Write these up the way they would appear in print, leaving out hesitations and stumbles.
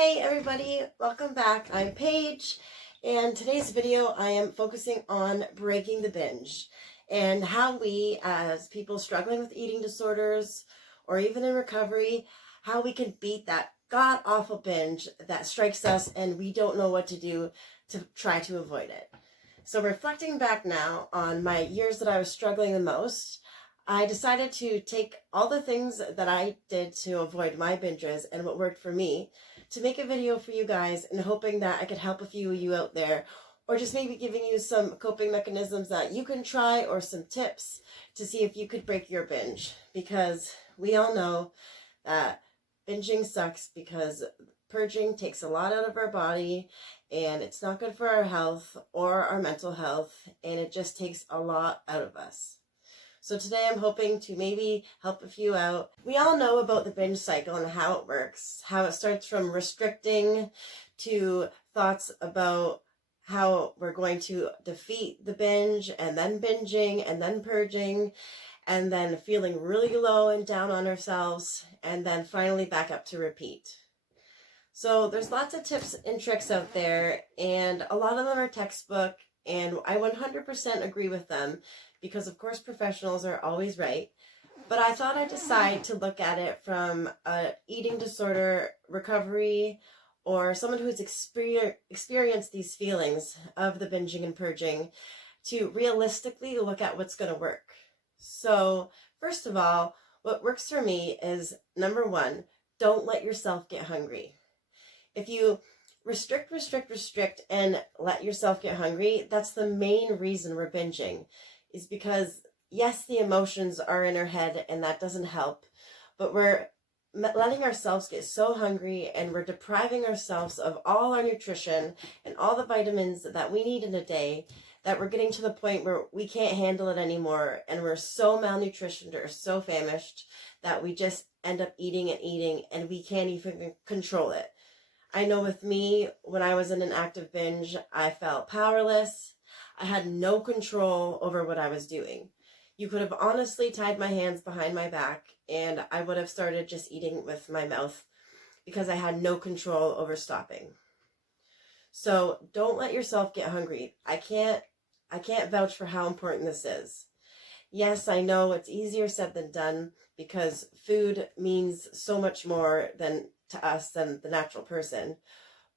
Hey everybody, welcome back. I'm Paige, and today's video I am focusing on breaking the binge and how we, as people struggling with eating disorders or even in recovery, how we can beat that god-awful binge that strikes us and we don't know what to do to try to avoid it. So reflecting back now on my years that I was struggling the most, I decided to take all the things that I did to avoid my binges and what worked for me to make a video for you guys, and hoping that I could help a few of you out there, or just maybe giving you some coping mechanisms that you can try or some tips to see if you could break your binge, because we all know that binging sucks because purging takes a lot out of our body and it's not good for our health or our mental health, and it just takes a lot out of us. So today I'm hoping to maybe help a few out. We all know about the binge cycle and how it works, how it starts from restricting to thoughts about how we're going to defeat the binge, and then binging, and then purging, and then feeling really low and down on ourselves, and then finally back up to repeat. So there's lots of tips and tricks out there, and a lot of them are textbook, and I 100% agree with them, because of course professionals are always right. But I thought I'd decide to look at it from an eating disorder recovery, or someone who's experienced these feelings of the binging and purging, to realistically look at what's going to work. So first of all, what works for me is, number one, don't let yourself get hungry. If you restrict, and let yourself get hungry, that's the main reason we're binging. Is because, yes, the emotions are in our head and that doesn't help, but we're letting ourselves get so hungry and we're depriving ourselves of all our nutrition and all the vitamins that we need in a day, that we're getting to the point where we can't handle it anymore, and we're so malnutritioned or so famished that we just end up eating and we can't even control it. I know with me, when I was in an active binge, I felt powerless. I had no control over what I was doing. You could have honestly tied my hands behind my back and I would have started just eating with my mouth, because I had no control over stopping. So don't let yourself get hungry. I can't vouch for how important this is. Yes, I know it's easier said than done, because food means so much more to us than the natural person.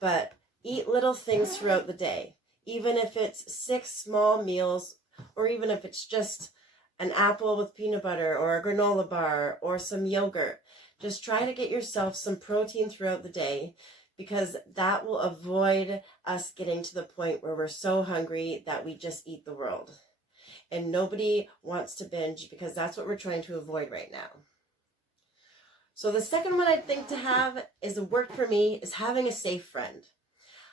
But eat little things throughout the day. Even if it's 6 small meals, or even if it's just an apple with peanut butter or a granola bar or some yogurt, just try to get yourself some protein throughout the day, because that will avoid us getting to the point where we're so hungry that we just eat the world. And nobody wants to binge, because that's what we're trying to avoid right now. So the second one I think to have is worked for me is having a safe friend.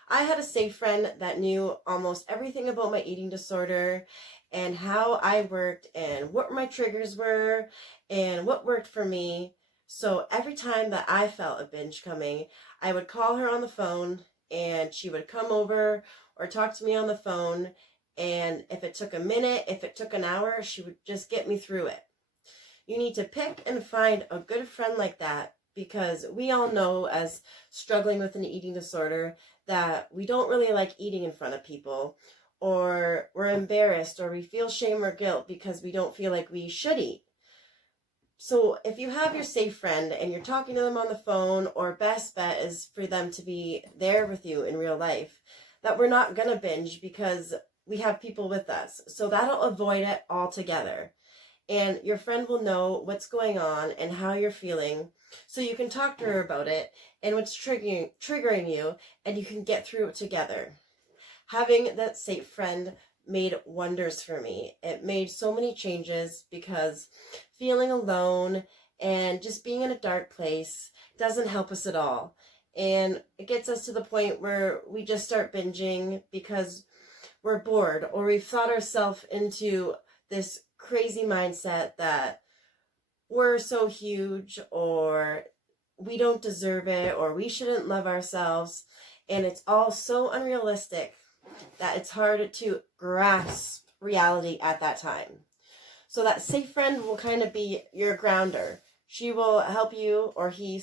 I had a safe friend that knew almost everything about my eating disorder and how I worked and what my triggers were and what worked for me. So every time that I felt a binge coming, I would call her on the phone and she would come over or talk to me on the phone. And if it took a minute, if it took an hour, she would just get me through it. You need to pick and find a good friend like that, because we all know, as struggling with an eating disorder, that we don't really like eating in front of people, or we're embarrassed, or we feel shame or guilt because we don't feel like we should eat. So if you have your safe friend and you're talking to them on the phone, or best bet is for them to be there with you in real life, that we're not going to binge because we have people with us. So that'll avoid it altogether. And your friend will know what's going on and how you're feeling, so you can talk to her about it and what's triggering you, and you can get through it together. Having that safe friend made wonders for me. It made so many changes, because feeling alone and just being in a dark place doesn't help us at all. And it gets us to the point where we just start binging because we're bored, or we've thought ourselves into this crazy mindset that we're so huge, or we don't deserve it, or we shouldn't love ourselves. And it's all so unrealistic that it's hard to grasp reality at that time. So that safe friend will kind of be your grounder. She will help you, or he,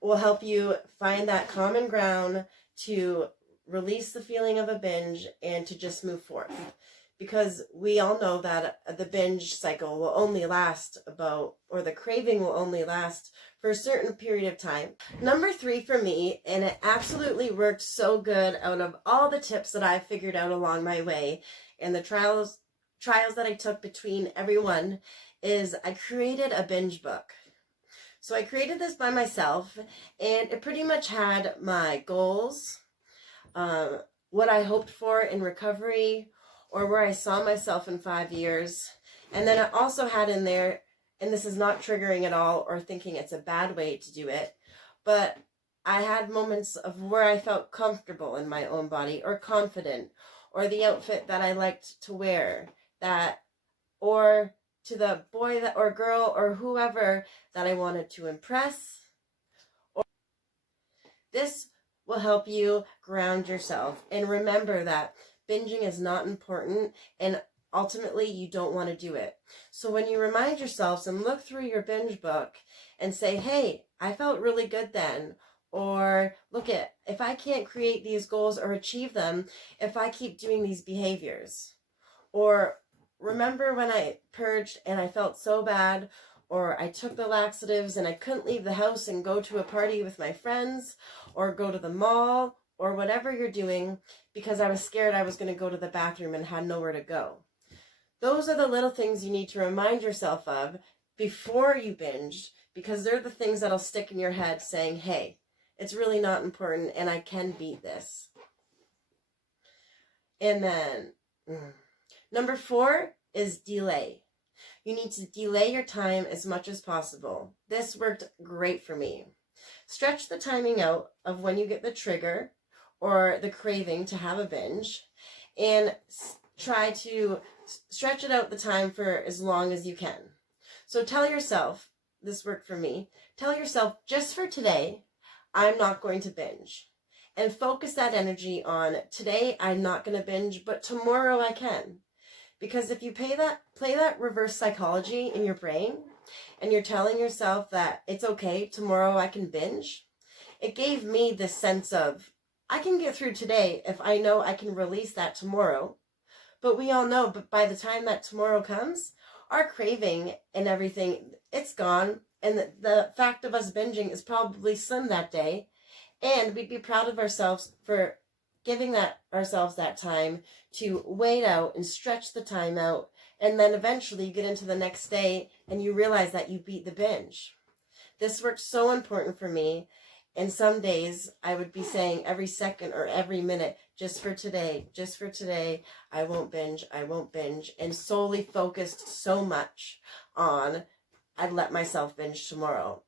will help you find that common ground to release the feeling of a binge and to just move forth. Because we all know that the binge cycle will only last or the craving will only last for a certain period of time. Number 3 for me, and it absolutely worked so good out of all the tips that I've figured out along my way and the trials that I took between everyone, is I created a binge book. So I created this by myself, and it pretty much had my goals, what I hoped for in recovery, or where I saw myself in 5 years. And then I also had in there, and this is not triggering at all or thinking it's a bad way to do it, but I had moments of where I felt comfortable in my own body or confident, or the outfit that I liked to wear, or to the boy or girl or whoever that I wanted to impress. This will help you ground yourself and remember that binging is not important, and ultimately you don't want to do it. So when you remind yourselves and look through your binge book and say, hey, I felt really good then, or look at, if I can't create these goals or achieve them if I keep doing these behaviors, or remember when I purged and I felt so bad, or I took the laxatives and I couldn't leave the house and go to a party with my friends or go to the mall or whatever you're doing because I was scared I was going to go to the bathroom and had nowhere to go. Those are the little things you need to remind yourself of before you binge, because they're the things that'll stick in your head saying, hey, it's really not important and I can beat this. And then number 4 is delay. You need to delay your time as much as possible. This worked great for me. Stretch the timing out of when you get the trigger or the craving to have a binge, and try to stretch it out the time for as long as you can. So tell yourself, this worked for me, tell yourself, just for today, I'm not going to binge. And focus that energy on, today I'm not going to binge, but tomorrow I can. Because if you play that reverse psychology in your brain, and you're telling yourself that it's okay, tomorrow I can binge, it gave me this sense of, I can get through today if I know I can release that tomorrow. But we all know, but by the time that tomorrow comes, our craving and everything, it's gone. And the fact of us binging is probably slim that day. And we'd be proud of ourselves for giving ourselves that time to wait out and stretch the time out. And then eventually you get into the next day and you realize that you beat the binge. This worked so important for me. And some days I would be saying every second or every minute, just for today, I won't binge, and solely focused so much on, I'd let myself binge tomorrow.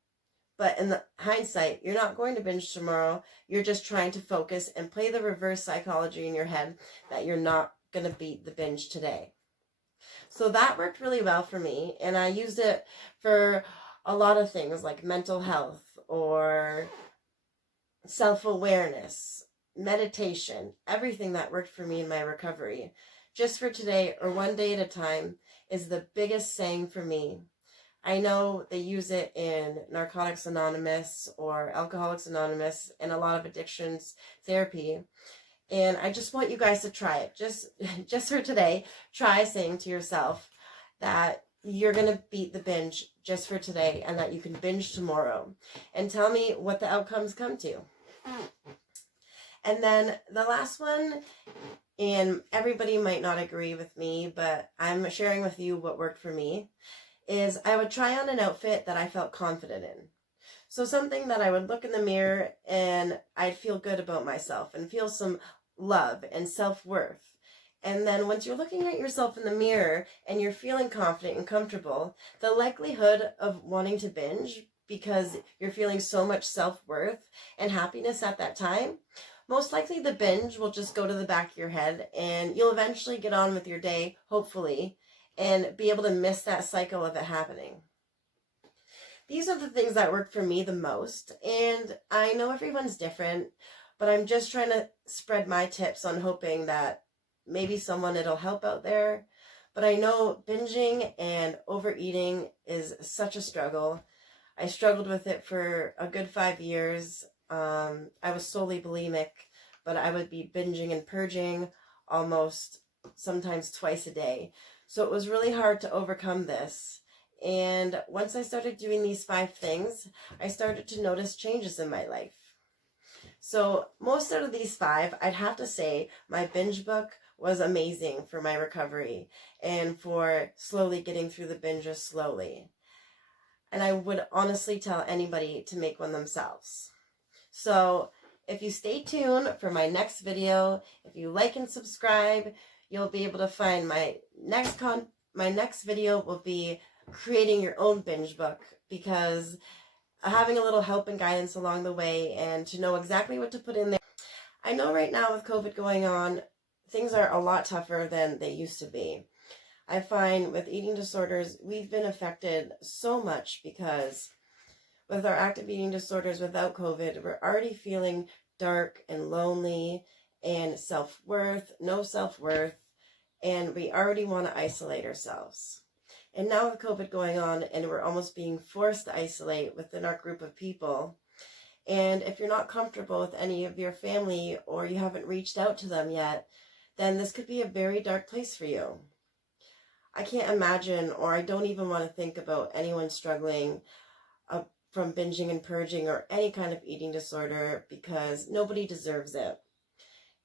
But in the hindsight, you're not going to binge tomorrow. You're just trying to focus and play the reverse psychology in your head that you're not going to beat the binge today. So that worked really well for me, and I used it for a lot of things like mental health or self-awareness, meditation, everything that worked for me in my recovery. Just for today, or one day at a time, is the biggest saying for me. I know they use it in Narcotics Anonymous or Alcoholics Anonymous and a lot of addictions therapy. And I just want you guys to try it. Just for today, try saying to yourself that you're going to beat the binge just for today and that you can binge tomorrow. And tell me what the outcomes come to. And then the last one, and everybody might not agree with me, but I'm sharing with you what worked for me, is I would try on an outfit that I felt confident in. So something that I would look in the mirror and I'd feel good about myself and feel some love and self-worth. And then once you're looking at yourself in the mirror and you're feeling confident and comfortable, the likelihood of wanting to binge because you're feeling so much self-worth and happiness at that time, most likely the binge will just go to the back of your head and you'll eventually get on with your day, hopefully, and be able to miss that cycle of it happening. These are the things that work for me the most, and I know everyone's different, but I'm just trying to spread my tips on hoping that maybe someone it'll help out there. But I know binging and overeating is such a struggle. I struggled with it for a good 5 years. I was solely bulimic, but I would be binging and purging almost sometimes twice a day. So it was really hard to overcome this. And once I started doing these 5 things, I started to notice changes in my life. So most out of these 5, I'd have to say my binge book was amazing for my recovery and for slowly getting through the binges slowly. And I would honestly tell anybody to make one themselves. So if you stay tuned for my next video, if you like and subscribe, you'll be able to find my next video will be creating your own binge book, because having a little help and guidance along the way and to know exactly what to put in there. I know right now with COVID going on, things are a lot tougher than they used to be. I find with eating disorders, we've been affected so much because with our active eating disorders without COVID, we're already feeling dark and lonely and no self-worth, and we already want to isolate ourselves. And now with COVID going on, and we're almost being forced to isolate within our group of people, and if you're not comfortable with any of your family or you haven't reached out to them yet, then this could be a very dark place for you. I can't imagine, or I don't even want to think about anyone struggling from binging and purging or any kind of eating disorder, because nobody deserves it.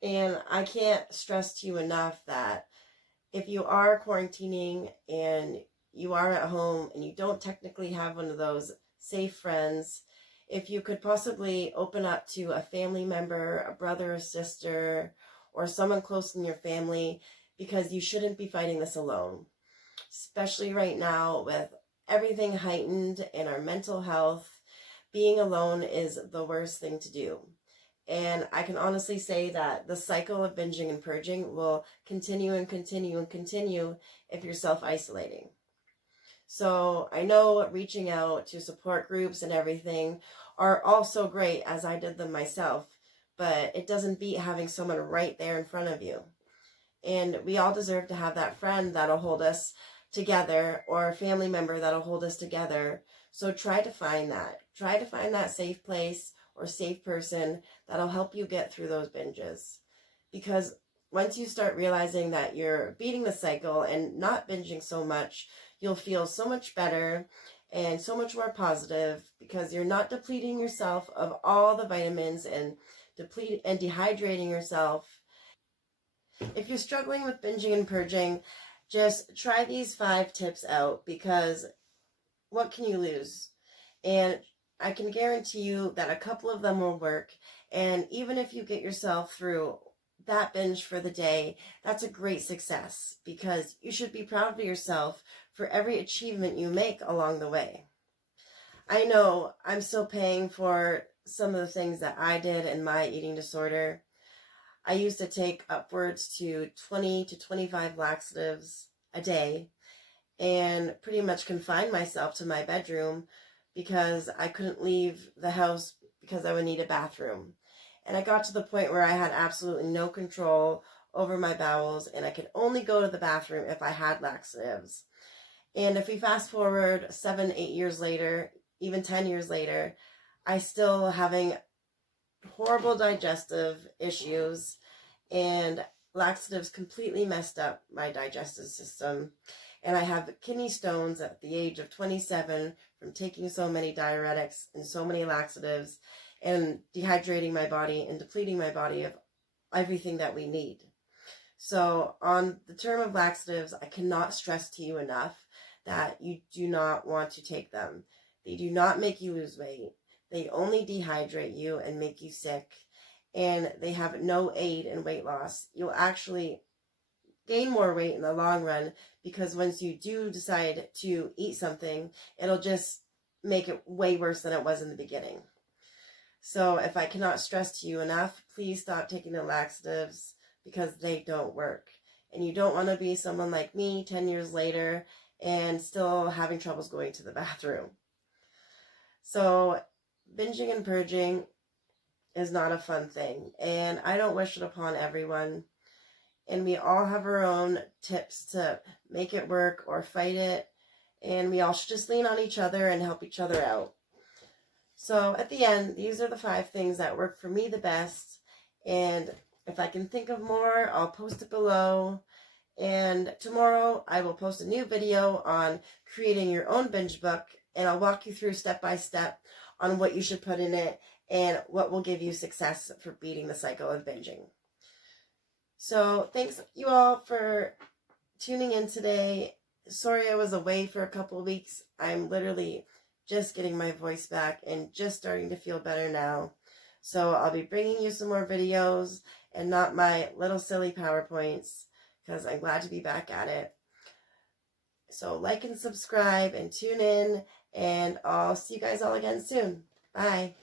And I can't stress to you enough that if you are quarantining and you are at home and you don't technically have one of those safe friends, if you could possibly open up to a family member, a brother or sister, or someone close in your family, because you shouldn't be fighting this alone. Especially right now with everything heightened in our mental health, being alone is the worst thing to do. And I can honestly say that the cycle of binging and purging will continue and continue and continue if you're self-isolating. So I know reaching out to support groups and everything are also great, as I did them myself, but it doesn't beat having someone right there in front of you. And we all deserve to have that friend that'll hold us together, or a family member that'll hold us together. So try to find that. Try to find that safe place or safe person that'll help you get through those binges. Because once you start realizing that you're beating the cycle and not binging so much, you'll feel so much better and so much more positive, because you're not depleting yourself of all the vitamins and dehydrating yourself. If you're struggling with binging and purging, just try these 5 tips out, because what can you lose? And I can guarantee you that a couple of them will work. And even if you get yourself through that binge for the day, that's a great success, because you should be proud of yourself for every achievement you make along the way. I know I'm still paying for some of the things that I did in my eating disorder. I used to take upwards to 20 to 25 laxatives a day and pretty much confine myself to my bedroom, because I couldn't leave the house because I would need a bathroom. And I got to the point where I had absolutely no control over my bowels, and I could only go to the bathroom if I had laxatives. And if we fast forward 7, 8 years later, even 10 years later, I still having horrible digestive issues, and laxatives completely messed up my digestive system. And I have kidney stones at the age of 27 from taking so many diuretics and so many laxatives and dehydrating my body and depleting my body of everything that we need. So on the term of laxatives, I cannot stress to you enough that you do not want to take them. They do not make you lose weight. They only dehydrate you and make you sick, and they have no aid in weight loss. You'll actually gain more weight in the long run, because once you do decide to eat something, it'll just make it way worse than it was in the beginning. So if I cannot stress to you enough, please stop taking the laxatives, because they don't work. And you don't want to be someone like me 10 years later and still having troubles going to the bathroom. So binging and purging is not a fun thing, and I don't wish it upon everyone. And we all have our own tips to make it work or fight it, and we all should just lean on each other and help each other out. So at the end, these are the 5 things that work for me the best. And if I can think of more, I'll post it below. And tomorrow I will post a new video on creating your own binge book. And I'll walk you through step by step on what you should put in it and what will give you success for beating the cycle of binging. So thanks you all for tuning in today. Sorry I was away for a couple of weeks. I'm literally just getting my voice back and just starting to feel better now. So I'll be bringing you some more videos and not my little silly PowerPoints, because I'm glad to be back at it. So like and subscribe and tune in, and I'll see you guys all again soon. Bye.